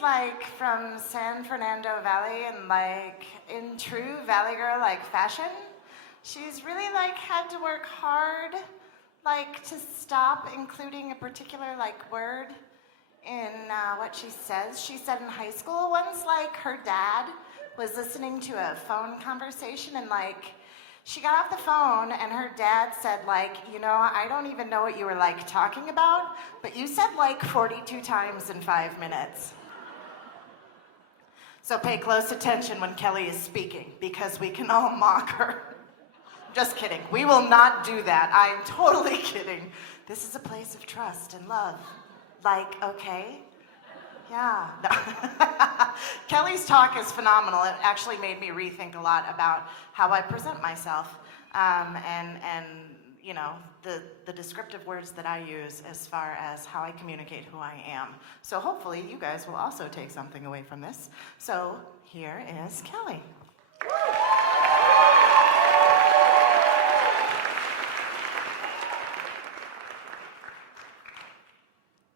like from San Fernando Valley and like in true Valley Girl like fashion. She's really like had to work hard like to stop including a particular like word in what she says. She said in high school once like her dad was listening to a phone conversation and like she got off the phone and her dad said like, you know, I don't even know what you were like talking about, but you said like 42 times in 5 minutes. So pay close attention when Kelly is speaking because we can all mock her. Just kidding. We will not do that. I'm totally kidding. This is a place of trust and love. Like, okay? Yeah. No. Kelly's talk is phenomenal. It actually made me rethink a lot about how I present myself and you know, the descriptive words that I use as far as how I communicate who I am. So hopefully you guys will also take something away from this. So here is Kelly.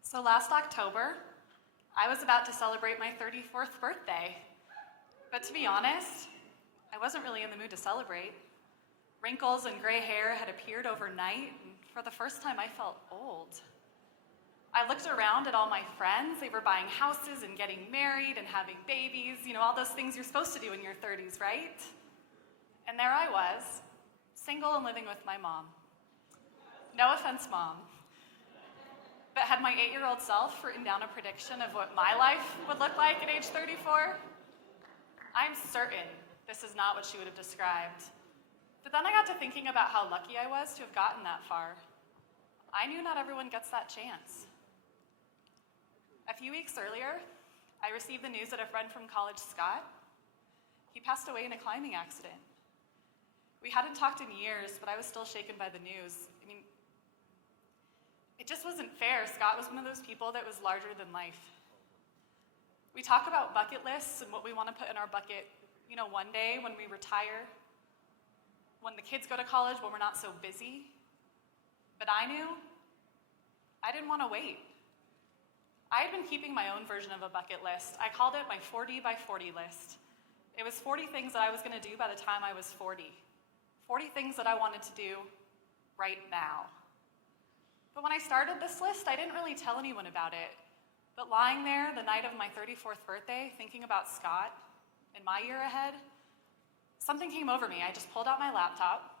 So last October, I was about to celebrate my 34th birthday. But to be honest, I wasn't really in the mood to celebrate. Wrinkles and gray hair had appeared overnight, and for the first time I felt old. I looked around at all my friends. They were buying houses and getting married and having babies, you know, all those things you're supposed to do in your 30s, right? And there I was, single and living with my mom. No offense, Mom. But had my 8-year-old self written down a prediction of what my life would look like at age 34? I'm certain this is not what she would have described. But then I got to thinking about how lucky I was to have gotten that far. I knew not everyone gets that chance. A few weeks earlier, I received the news that a friend from college, Scott, he passed away in a climbing accident. We hadn't talked in years, but I was still shaken by the news. I mean, it just wasn't fair. Scott was one of those people that was larger than life. We talk about bucket lists and what we want to put in our bucket, you know, one day when we retire, when the kids go to college, when we're not so busy. But I knew I didn't want to wait. I had been keeping my own version of a bucket list. I called it my 40 by 40 list. It was 40 things that I was going to do by the time I was 40. 40 things that I wanted to do right now. But when I started this list, I didn't really tell anyone about it. But lying there the night of my 34th birthday, thinking about Scott and my year ahead, something came over me. I just pulled out my laptop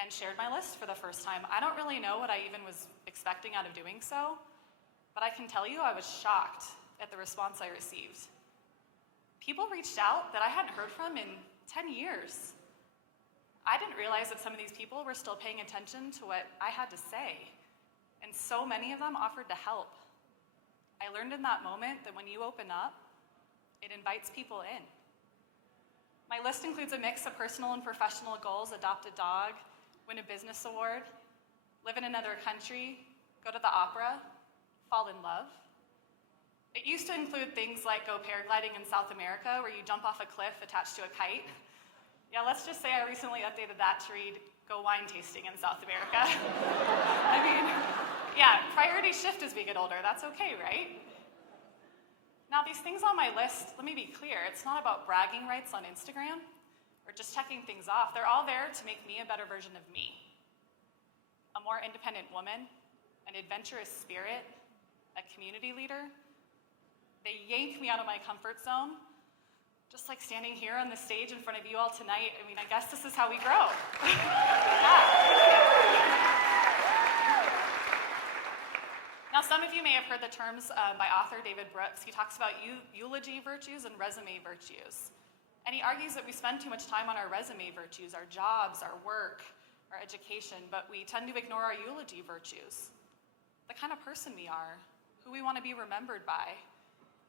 and shared my list for the first time. I don't really know what I even was expecting out of doing so, but I can tell you I was shocked at the response I received. People reached out that I hadn't heard from in 10 years. I didn't realize that some of these people were still paying attention to what I had to say. And so many of them offered to help. I learned in that moment that when you open up, it invites people in. My list includes a mix of personal and professional goals: adopt a dog, win a business award, live in another country, go to the opera, fall in love. It used to include things like go paragliding in South America, where you jump off a cliff attached to a kite. Yeah, let's just say I recently updated that to read go wine tasting in South America. I mean, yeah, priorities shift as we get older. That's okay, right? Now, these things on my list, let me be clear, it's not about bragging rights on Instagram or just checking things off. They're all there to make me a better version of me. A more independent woman, an adventurous spirit, a community leader. They yank me out of my comfort zone. Just like standing here on the stage in front of you all tonight, I mean, I guess this is how we grow. Now, some of you may have heard the terms by author David Brooks. He talks about eulogy virtues and resume virtues. And he argues that we spend too much time on our resume virtues, our jobs, our work, our education, but we tend to ignore our eulogy virtues, the kind of person we are, who we want to be remembered by.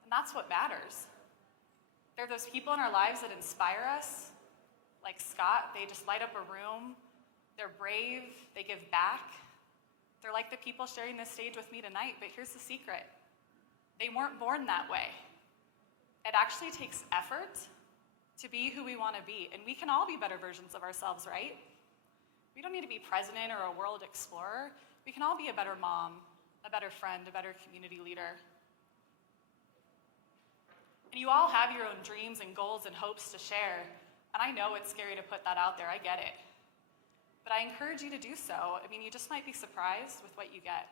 And that's what matters. They're those people in our lives that inspire us, like Scott. They just light up a room. They're brave. They give back. They're like the people sharing this stage with me tonight, but here's the secret. They weren't born that way. It actually takes effort to be who we want to be, and we can all be better versions of ourselves, right? We don't need to be president or a world explorer. We can all be a better mom, a better friend, a better community leader. And you all have your own dreams and goals and hopes to share, and I know it's scary to put that out there, I get it. But I encourage you to do so. I mean, you just might be surprised with what you get.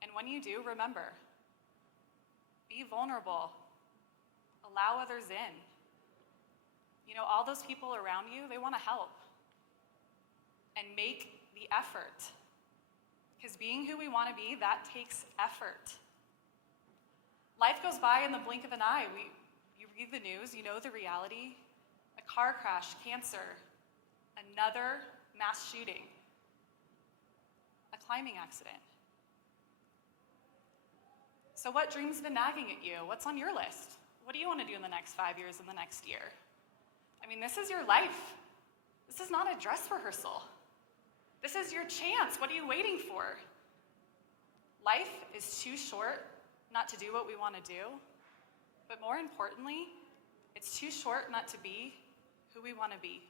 And when you do, remember, be vulnerable, allow others in. You know, all those people around you, they want to help. And make the effort. Because being who we want to be, that takes effort. Life goes by in the blink of an eye. You read the news, you know the reality. A car crash, cancer, another mass shooting, a climbing accident. So what dreams have been nagging at you? What's on your list? What do you want to do in the next 5 years and the next year? I mean, this is your life. This is not a dress rehearsal. This is your chance. What are you waiting for? Life is too short not to do what we want to do, but more importantly, it's too short not to be who we want to be.